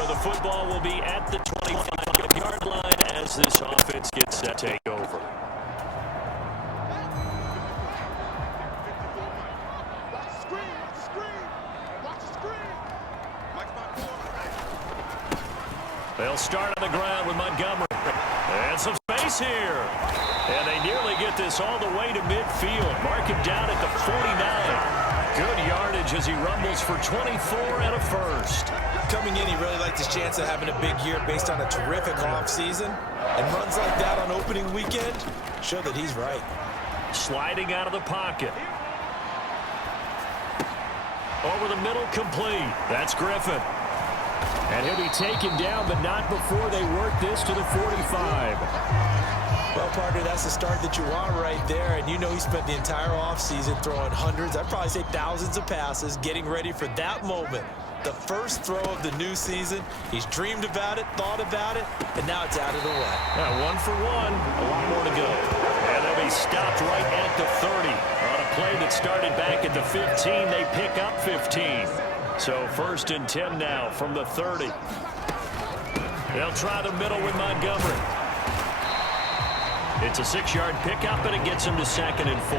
So the football will be at the 25-yard line as this offense gets set to take over. They'll start on the ground with Montgomery. And some space here. And they nearly get this all the way to midfield. Mark him down at the 49. Good yardage as he rumbles for 24 and a first. Coming in, he really liked his chance of having a big year based on a terrific offseason. And runs like that on opening weekend show that he's right. Sliding out of the pocket. Over the middle, complete. That's Griffin. And he'll be taken down, but not before they work this to the 45. Well, partner, that's the start that you want right there. And you know he spent the entire offseason throwing hundreds, I'd probably say thousands of passes, getting ready for that moment. The first throw of the new season. He's dreamed about it, thought about it, and now it's out of the way. Yeah, 1 for 1, a lot more to go. And they'll be stopped right at the 30. On a play that started back at the 15, they pick up 15. So 1st and 10 now from the 30. They'll try the middle with Montgomery. It's a 6-yard pickup, and it gets him to 2nd and 4.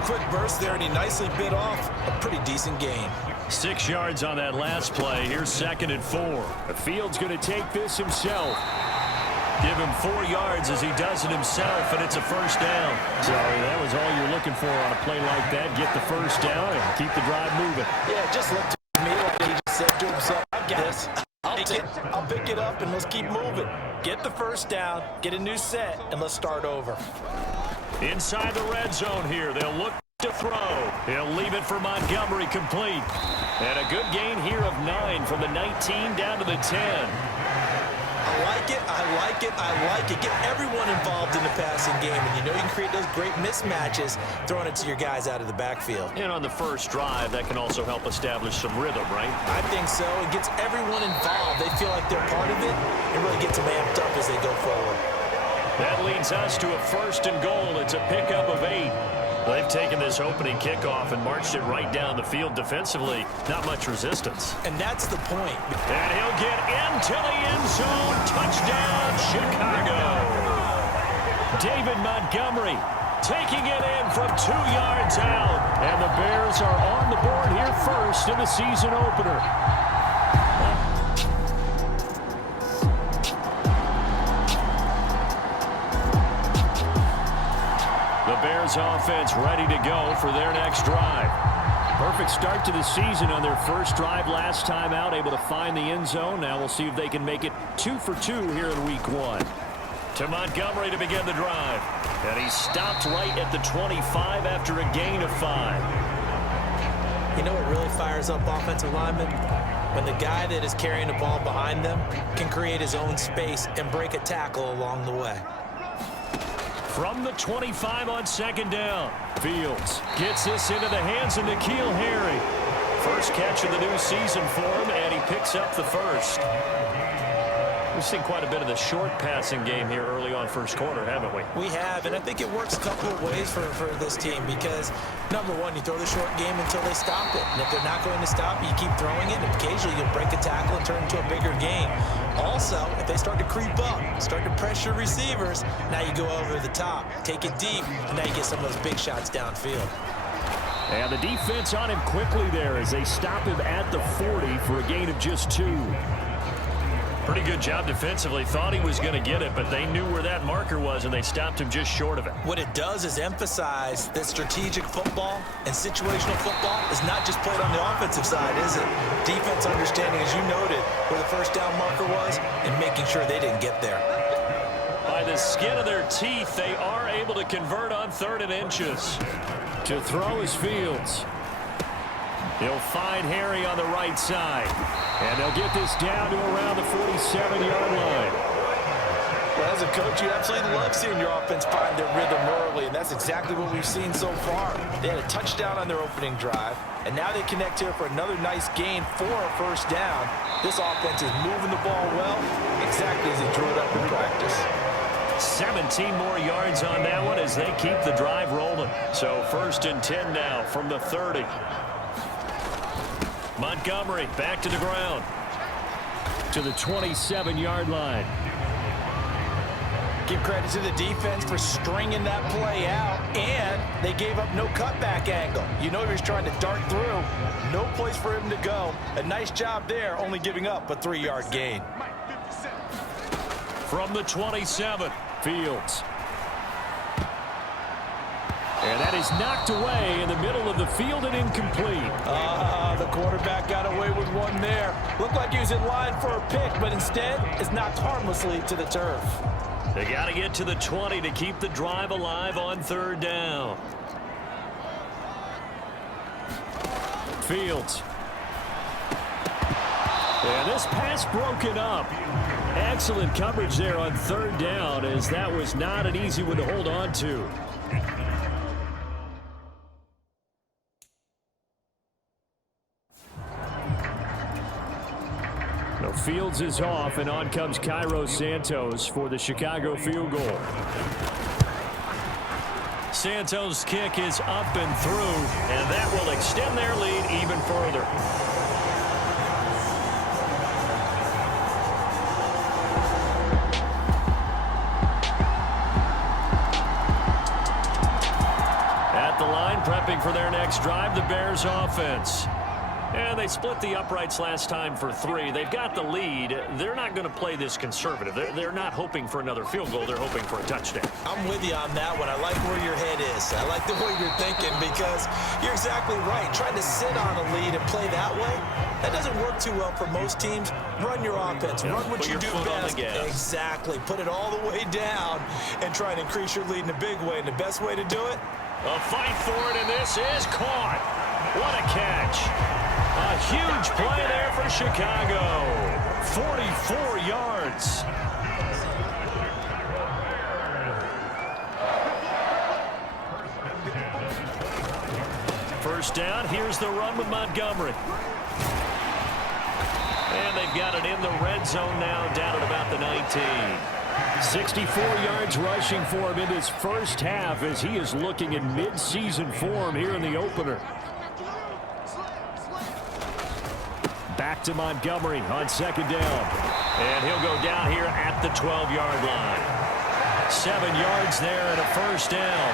A quick burst there, and he nicely bit off a pretty decent gain. 6 yards on that last play. Here's 2nd and 4. The field's going to take this himself. Give him 4 yards as he does it himself, and it's a first down. So that was all you're looking for on a play like that. Get the first down and keep the drive moving. Yeah, just looked to me like he just said to himself, I got this. I'll pick it up, and let's keep moving. Get the first down, get a new set, and let's start over. Inside the red zone here. They'll look to throw. He'll leave it for Montgomery, complete. And a good gain here of 9 from the 19 down to the 10. I like it, I like it, I like it. Get everyone involved in the passing game, and you know you can create those great mismatches throwing it to your guys out of the backfield. And on the first drive, that can also help establish some rhythm, right? I think so. It gets everyone involved. They feel like they're part of it and really gets them amped up as they go forward. That leads us to a 1st and goal. It's a pickup of 8. They've taken this opening kickoff and marched it right down the field defensively. Not much resistance. And that's the point. And he'll get into the end zone. Touchdown, Chicago. David Montgomery taking it in from 2 yards out. And the Bears are on the board here first in the season opener. The Bears offense ready to go for their next drive. Perfect start to the season on their first drive last time out, able to find the end zone. Now we'll see if they can make it 2 for 2 here in week 1. To Montgomery to begin the drive. And he's stopped right at the 25 after a gain of 5. You know what really fires up offensive linemen? When the guy that is carrying the ball behind them can create his own space and break a tackle along the way. From the 25 on 2nd down. Fields gets this into the hands of N'Keal Harry. First catch of the new season for him, and he picks up the first. We've seen quite a bit of the short passing game here early on first quarter, haven't we? We have, and I think it works a couple of ways for this team because, number one, you throw the short game until they stop it. And if they're not going to stop it, you keep throwing it, and occasionally you'll break a tackle and turn it into a bigger gain. Also, if they start to creep up, start to pressure receivers, now you go over the top, take it deep, and now you get some of those big shots downfield. And the defense on him quickly there as they stop him at the 40 for a gain of just 2. Pretty good job defensively. Thought he was going to get it, but they knew where that marker was, and they stopped him just short of it. What it does is emphasize that strategic football and situational football is not just played on the offensive side, is it? Defense understanding, as you noted, where the first down marker was and making sure they didn't get there. By the skin of their teeth, they are able to convert on 3rd and inches. To throw is Fields. He'll find Harry on the right side. And they'll get this down to around the 47-yard line. Well, as a coach, you absolutely love seeing your offense find their rhythm early, and that's exactly what we've seen so far. They had a touchdown on their opening drive, and now they connect here for another nice gain for a first down. This offense is moving the ball well, exactly as they drew it up in practice. 17 more yards on that one as they keep the drive rolling. So 1st and 10 now from the 30. Montgomery back to the ground. to the 27-yard line. Give credit to the defense for stringing that play out, and they gave up no cutback angle. You know he was trying to dart through. No place for him to go. A nice job there, only giving up a 3-yard gain. From the 27, Fields. And that is knocked away in the middle of the field and incomplete. The quarterback got away with one there. Looked like he was in line for a pick, but instead is knocked harmlessly to the turf. They got to get to the 20 to keep the drive alive on 3rd down. Fields. And this pass broken up. Excellent coverage there on 3rd down, as that was not an easy one to hold on to. No, Fields is off, and on comes Cairo Santos for the Chicago field goal. Santos' kick is up and through, and that will extend their lead even further. At the line, prepping for their next drive, the Bears offense. And they split the uprights last time for 3. They've got the lead. They're not going to play this conservative. They're not hoping for another field goal. They're hoping for a touchdown. I'm with you on that one. I like where your head is. I like the way you're thinking, because you're exactly right. Trying to sit on a lead and play that way, that doesn't work too well for most teams. Run your offense. Run what you do best. Exactly. Put it all the way down and try and increase your lead in a big way. And the best way to do it? A fight for it, and this is caught. What a catch. A huge play there for Chicago. 44 yards. First down. Here's the run with Montgomery. And they've got it in the red zone now, down at about the 19. 64 yards rushing for him in his first half, as he is looking in mid-season form here in the opener. Back to Montgomery on 2nd down. And he'll go down here at the 12-yard line. 7 yards there and a first down.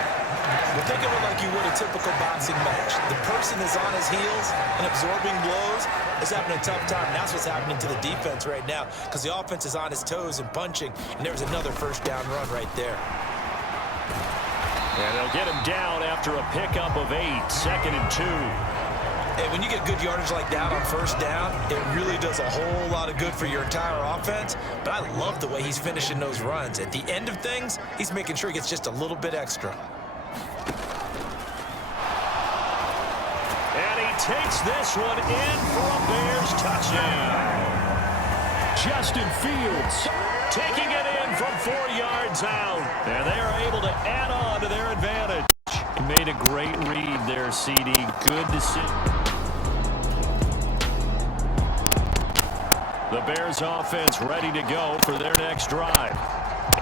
Well, think of it like you would a typical boxing match. The person is on his heels and absorbing blows is having a tough time. That's what's happening to the defense right now, because the offense is on his toes and punching, and there's another first down run right there. And they'll get him down after a pickup of 8, 2nd and 2. And when you get good yardage like that on first down, it really does a whole lot of good for your entire offense. But I love the way he's finishing those runs. At the end of things, he's making sure he gets just a little bit extra. And he takes this one in for a Bears touchdown. Justin Fields taking it in from 4 yards out. And they are able to add on to their advantage. He made a great read there, CD. Good to see. The Bears offense ready to go for their next drive.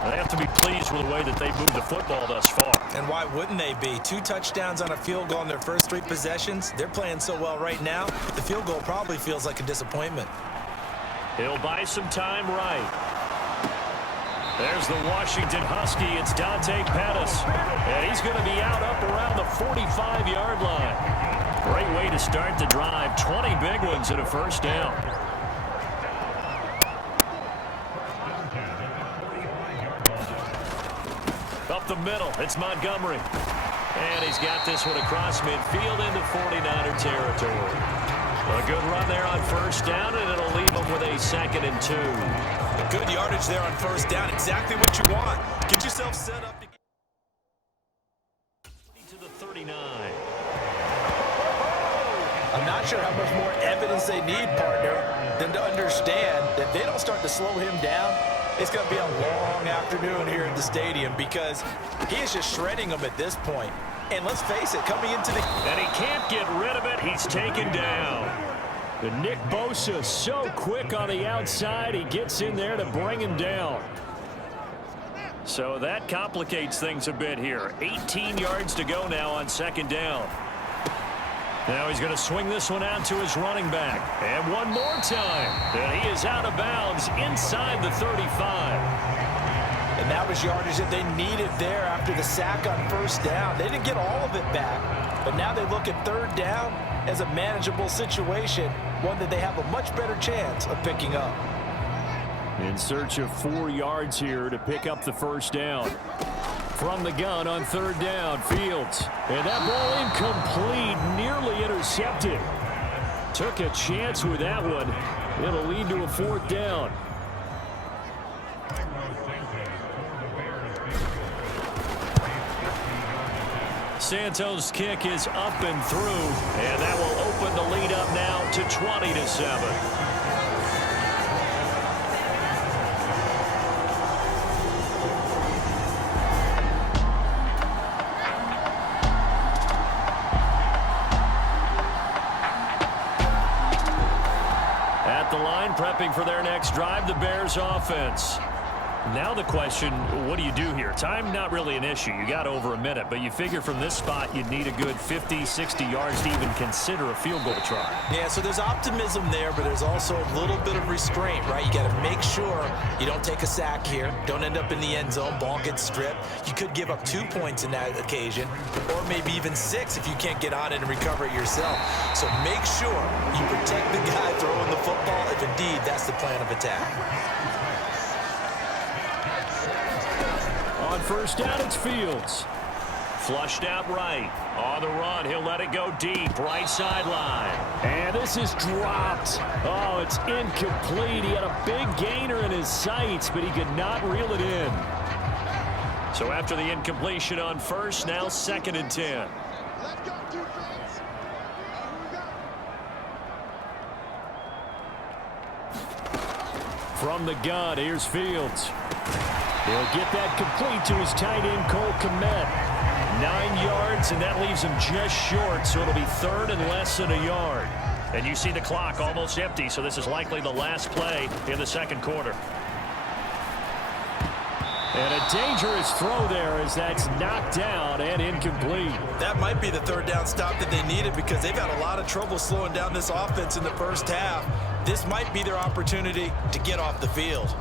They have to be pleased with the way that they moved the football thus far. And why wouldn't they be? 2 touchdowns on a field goal in their first 3 possessions. They're playing so well right now, the field goal probably feels like a disappointment. He'll buy some time right. There's the Washington Husky. It's Dante Pettis. And he's going to be out up around the 45-yard line. Great way to start the drive. 20 big ones and a first down. Up the middle, it's Montgomery. And he's got this one across midfield into 49er territory. A good run there on first down, and it'll leave him with a 2nd and 2. Good yardage there on first down. Exactly what you want. Get yourself set up to the 39. I'm not sure how much more evidence they need, partner, than to understand that they don't start to slow him down. It's going to be a long afternoon here at the stadium, because he is just shredding them at this point. And let's face it, coming into the... And he can't get rid of it. He's taken down. And Nick Bosa so quick on the outside. He gets in there to bring him down. So that complicates things a bit here. 18 yards to go now on 2nd down. Now he's going to swing this one out to his running back. And one more time. And he is out of bounds inside the 35. And that was yardage that they needed there after the sack on first down. They didn't get all of it back, but now they look at third down as a manageable situation, one that they have a much better chance of picking up. In search of 4 yards here to pick up the first down. From the gun on third down, Fields. And that ball incomplete, nearly intercepted. Took a chance with that one. It'll lead to a 4th down. Santos' kick is up and through, and that will open the lead up now to 20-7. Prepping for their next drive, the Bears offense. Now the question, what do you do here? Time not really an issue. You got over a minute, but you figure from this spot you'd need a good 50, 60 yards to even consider a field goal try. Yeah, so there's optimism there, but there's also a little bit of restraint, right? You got to make sure you don't take a sack here, don't end up in the end zone, ball gets stripped. You could give up 2 points in that occasion, or maybe even 6 if you can't get on it and recover it yourself. So make sure you protect the guy throwing the football if indeed that's the plan of attack. On first down, it's Fields. Flushed out right. On the run, he'll let it go deep. Right sideline. And this is dropped. Oh, it's incomplete. He had a big gainer in his sights, but he could not reel it in. So after the incompletion on first, now 2nd and 10. From the gun, here's Fields. He'll get that complete to his tight end, Cole Kmet. 9 yards, and that leaves him just short, so it'll be 3rd and less than a yard. And you see the clock almost empty, so this is likely the last play in the 2nd quarter. And a dangerous throw there as that's knocked down and incomplete. That might be the 3rd down stop that they needed because they've had a lot of trouble slowing down this offense in the first half. This might be their opportunity to get off the field.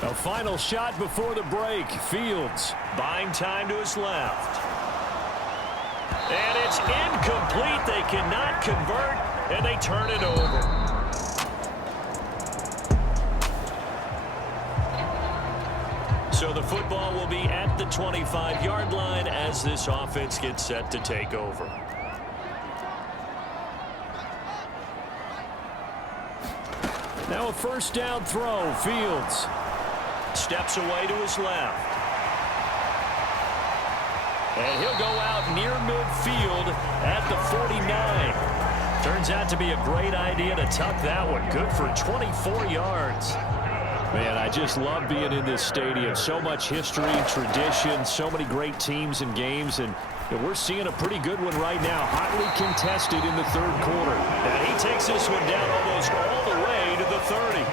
A final shot before the break. Fields buying time to his left. And it's incomplete. They cannot convert, and they turn it over. So the football will be at the 25-yard line as this offense gets set to take over. Now a first down throw. Fields steps away to his left. And he'll go out near midfield at the 49. Turns out to be a great idea to tuck that one. Good for 24 yards. Man, I just love being in this stadium. So much history, tradition, so many great teams and games. And we're seeing a pretty good one right now. Hotly contested in the 3rd quarter. And he takes this one down almost all the way to the 30.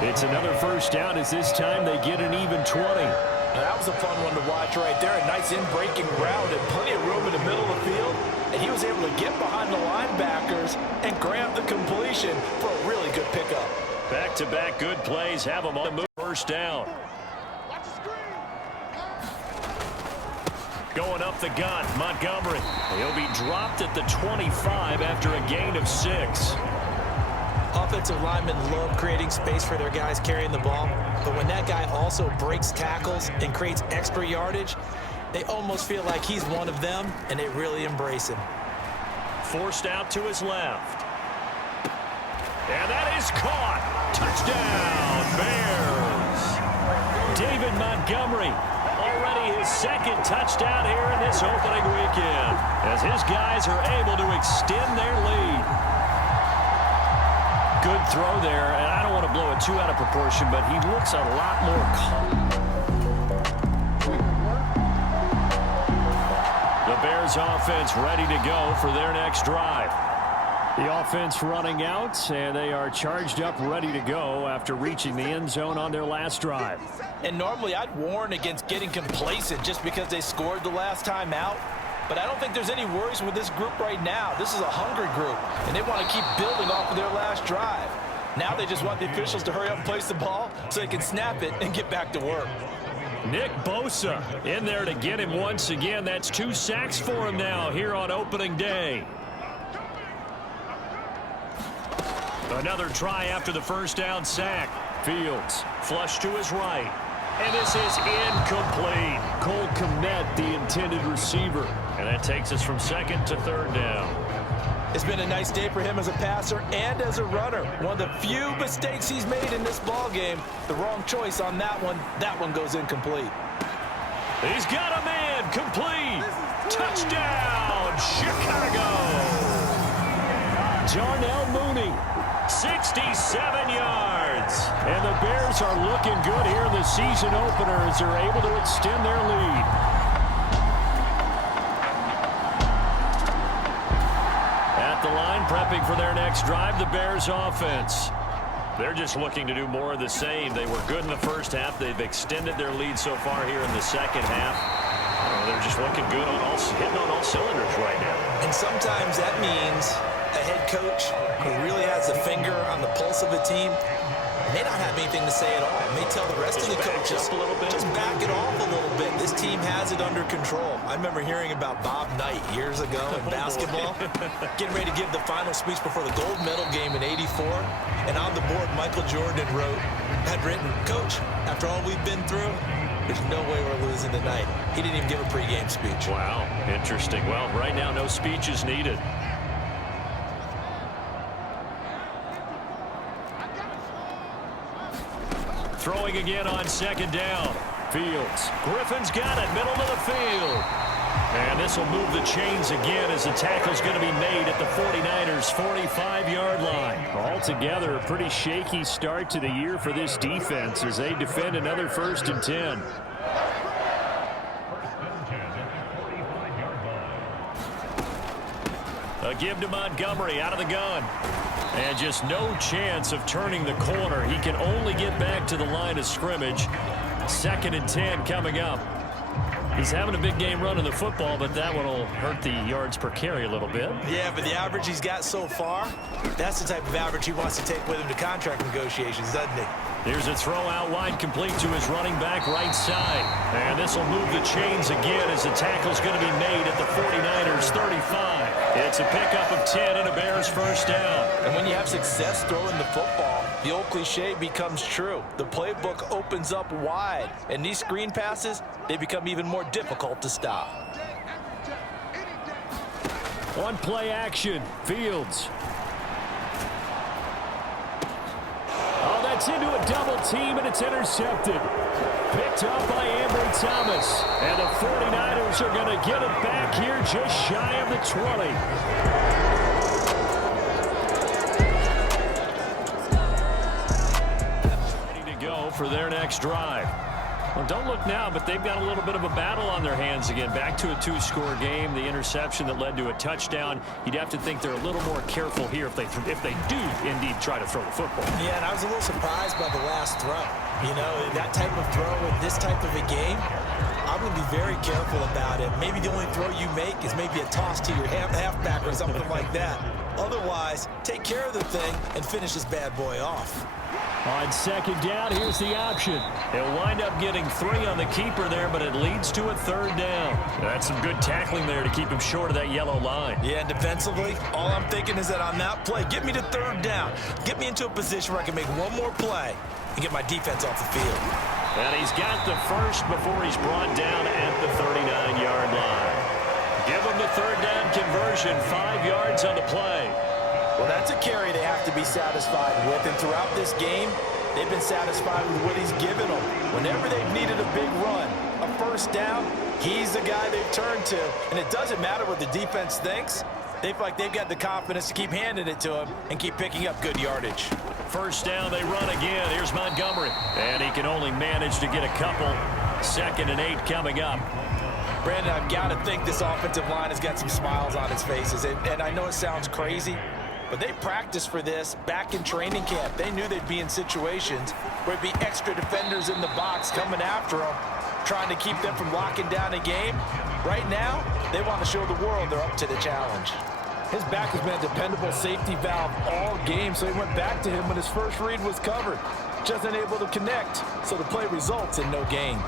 It's another first down as this time they get an even 20. Now, that was a fun one to watch right there. A nice in-breaking route and plenty of room in the middle of the field. And he was able to get behind the linebackers and grab the completion for a really good pickup. Back-to-back good plays have them on the move. First down. Going up the gun, Montgomery. He'll be dropped at the 25 after a gain of 6. Offensive linemen love creating space for their guys carrying the ball, but when that guy also breaks tackles and creates extra yardage, they almost feel like he's one of them, and they really embrace him. Forced out to his left. And that is caught. Touchdown, Bears. David Montgomery, already his 2nd touchdown here in this opening weekend, as his guys are able to extend their lead. Good throw there, and I don't want to blow it too out of proportion, but he looks a lot more calm. The Bears offense ready to go for their next drive. The offense running out, and they are charged up, ready to go after reaching the end zone on their last drive. And normally I'd warn against getting complacent just because they scored the last time out. But I don't think there's any worries with this group right now. This is a hungry group, and they want to keep building off of their last drive. Now they just want the officials to hurry up and place the ball so they can snap it and get back to work. Nick Bosa in there to get him once again. That's 2 sacks for him now here on opening day. Another try after the first down sack. Fields flush to his right. And this is incomplete. Cole Kmet, the intended receiver. And that takes us from second to third down. It's been a nice day for him as a passer and as a runner. One of the few mistakes he's made in this ball game. The wrong choice on that one. That one goes incomplete. He's got a man. Complete. Touchdown, Chicago. Darnell Mooney, 67 yards. And the Bears are looking good here in the season opener as they're able to extend their lead. At the line, prepping for their next drive, the Bears offense. They're just looking to do more of the same. They were good in the first half. They've extended their lead so far here in the second half. They're just looking good hitting on all cylinders right now. And sometimes that means a head coach who really has a finger on the pulse of a team may not have anything to say at all. May tell the rest of the coaches, just back it off a little bit. This team has it under control. I remember hearing about Bob Knight years ago in basketball, getting ready to give the final speech before the gold medal game in '84. And on the board, Michael Jordan had written, "Coach, after all we've been through, there's no way we're losing tonight." He didn't even give a pregame speech. Wow, interesting. Well, right now, no speech is needed. Throwing again on second down. Fields. Griffin's got it. Middle of the field. And this will move the chains again as the tackle's going to be made at the 49ers' 45-yard line. Altogether, a pretty shaky start to the year for this defense as they defend another 1st and 10. A give to Montgomery out of the gun. And just no chance of turning the corner. He can only get back to the line of scrimmage. 2nd and 10 coming up. He's having a big game running the football, but that one will hurt the yards per carry a little bit. Yeah, but the average he's got so far, that's the type of average he wants to take with him to contract negotiations, doesn't he? Here's a throw out wide, complete to his running back right side. And this will move the chains again as the tackle's going to be made at the 49ers' 35. It's a pickup of 10 and a Bears 1st down. And when you have success throwing the football, the old cliche becomes true. The playbook opens up wide, and these screen passes, they become even more difficult to stop. One play action. Fields. Oh, that's into a double team, and it's intercepted. Picked up by Ambry Thomas. And the 49ers are going to get it back here just shy of the 20. For their next drive. Well, don't look now, but they've got a little bit of a battle on their hands again. Back to a 2-score game. The interception that led to a touchdown. You'd have to think they're a little more careful here if they do indeed try to throw the football. Yeah, and I was a little surprised by the last throw. You know, that type of throw in this type of a game, I'm going to be very careful about it. Maybe the only throw you make is maybe a toss to your halfback or something like that. Otherwise, take care of the thing and finish this bad boy off. On second down, here's the option. They'll wind up getting 3 on the keeper there, but it leads to a 3rd down. That's some good tackling there to keep him short of that yellow line. Yeah, and defensively, all I'm thinking is that on that play, get me to 3rd down. Get me into a position where I can make one more play and get my defense off the field. And he's got the first before he's brought down at the 39-yard line. Give him the 3rd down conversion, 5 yards on the play. Well, that's a carry they have to be satisfied with. And throughout this game, they've been satisfied with what he's given them. Whenever they've needed a big run, a 1st down, he's the guy they've turned to. And it doesn't matter what the defense thinks. They feel like they've got the confidence to keep handing it to him and keep picking up good yardage. 1st down, they run again. Here's Montgomery. And he can only manage to get a couple. 2nd and 8 coming up. Brandon, I've got to think this offensive line has got some smiles on its faces. And I know it sounds crazy, but they practiced for this back in training camp. They knew they'd be in situations where it'd be extra defenders in the box coming after them, trying to keep them from locking down a game. Right now, they want to show the world they're up to the challenge. His back has been a dependable safety valve all game, so he went back to him when his first read was covered. Just unable to connect, so the play results in no gain.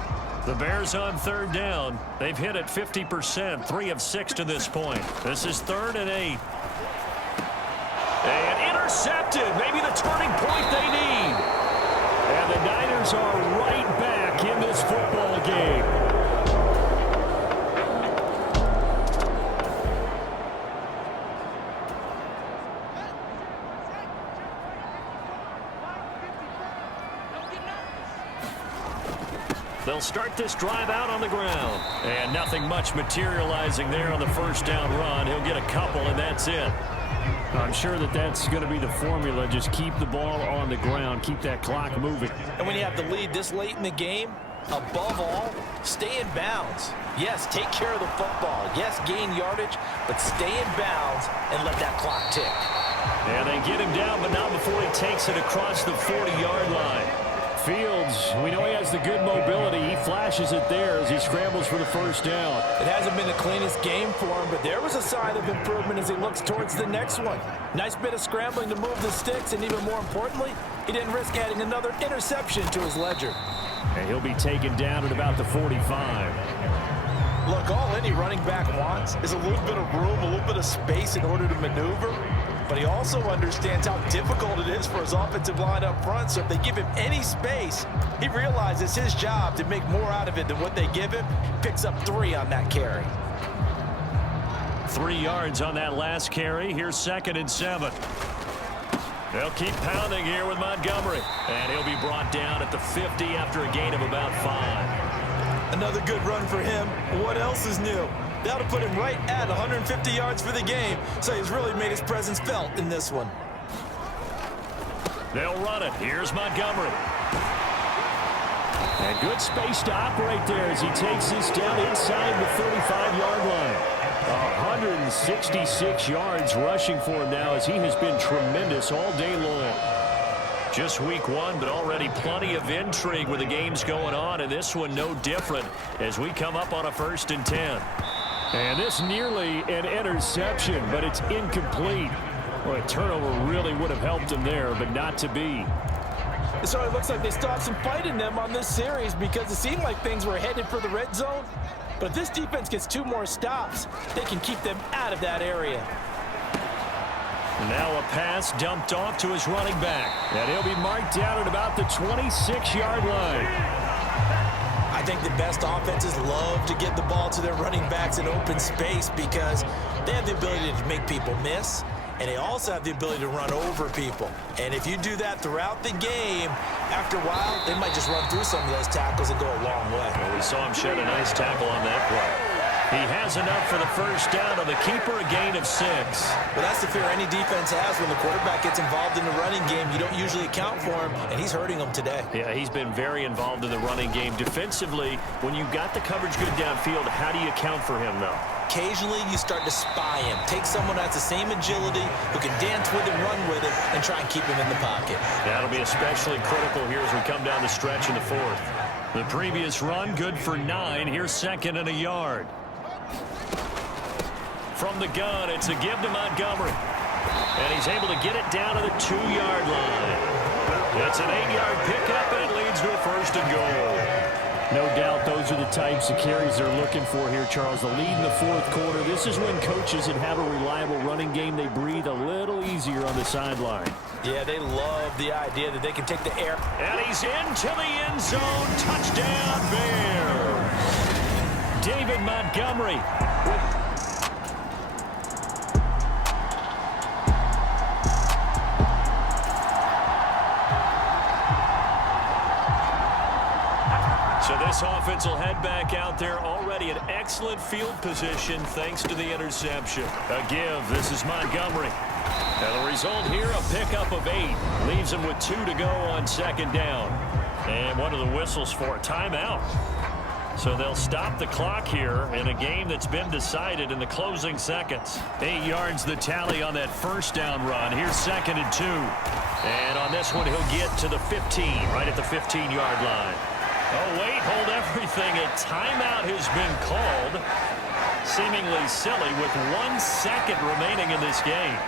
The Bears on third down. They've hit it 50%, 3 of 6 to this point. This is 3rd and 8. And intercepted, maybe the turning point they need. And the Niners are right back in this football game. They'll start this drive out on the ground. And nothing much materializing there on the first down run. He'll get a couple, and that's it. I'm sure that that's going to be the formula. Just keep the ball on the ground. Keep that clock moving. And when you have the lead this late in the game, above all, stay in bounds. Yes, take care of the football. Yes, gain yardage, but stay in bounds and let that clock tick. And they get him down, but not before he takes it across the 40-yard line. Fields, we know he has the good mobility. He flashes it there as he scrambles for the first down. It hasn't been the cleanest game for him, but there was a sign of improvement as he looks towards the next one. Nice bit of scrambling to move the sticks, and even more importantly, he didn't risk adding another interception to his ledger. And he'll be taken down at about the 45. Look, all any running back wants is a little bit of room, a little bit of space in order to maneuver. But he also understands how difficult it is for his offensive line up front. So if they give him any space, he realizes his job to make more out of it than what they give him. Picks up 3 on that carry. 3 yards on that last carry. Here's 2nd and 7. They'll keep pounding here with Montgomery. And he'll be brought down at the 50 after a gain of about 5. Another good run for him. What else is new? That'll put him right at 150 yards for the game, so he's really made his presence felt in this one. They'll run it. Here's Montgomery. And good space to operate there as he takes this down inside the 35-yard line. 166 yards rushing for him now as he has been tremendous all day long. Just week 1, but already plenty of intrigue with the games going on, and this one no different as we come up on a 1st and 10. And this nearly an interception, but it's incomplete. Well, a turnover really would have helped him there, but not to be. So it looks like they stopped some fight in them on this series because it seemed like things were headed for the red zone. But if this defense gets 2 more stops, they can keep them out of that area. Now a pass dumped off to his running back. And he'll be marked down at about the 26-yard line. I think the best offenses love to get the ball to their running backs in open space because they have the ability to make people miss, and they also have the ability to run over people. And if you do that throughout the game, after a while, they might just run through some of those tackles and go a long way. Well, we saw him shed a nice tackle on that play. He has enough for the first down on the keeper, a gain of 6. Well, that's the fear any defense has when the quarterback gets involved in the running game. You don't usually account for him, and he's hurting them today. Yeah, he's been very involved in the running game. Defensively, when you've got the coverage good downfield, how do you account for him, though? Occasionally, you start to spy him. Take someone who has the same agility, who can dance with him, run with him, and try and keep him in the pocket. That'll be especially critical here as we come down the stretch in the 4th. The previous run, good for 9. Here's 2nd and a yard. From the gun, it's a give to Montgomery. And he's able to get it down to the 2-yard line. It's an 8-yard pickup, and it leads to a 1st and goal. No doubt those are the types of carries they're looking for here, Charles. The lead in the 4th quarter. This is when coaches that have a reliable running game, they breathe a little easier on the sideline. Yeah, they love the idea that they can take the air. And he's into the end zone. Touchdown, Bears. David Montgomery. So this offense will head back out there already in excellent field position thanks to the interception. A give. This is Montgomery. Now the result here, a pickup of 8. Leaves him with 2 to go on 2nd down. And what are the whistles for? Timeout. So they'll stop the clock here in a game that's been decided in the closing seconds. 8 yards the tally on that first down run. Here's 2nd and 2. And on this one, he'll get to the 15, right at the 15-yard line. Oh, wait, hold everything. A timeout has been called. Seemingly silly with 1 second remaining in this game.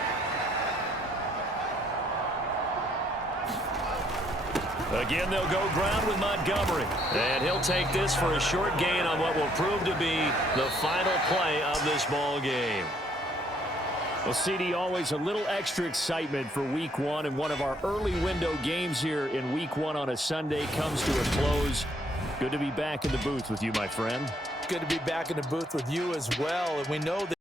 Again, they'll go ground with Montgomery. And he'll take this for a short gain on what will prove to be the final play of this ball game. Well, CD, always a little extra excitement for Week 1, and one of our early window games here in Week 1 on a Sunday comes to a close. Good to be back in the booth with you, my friend. Good to be back in the booth with you as well. And we know that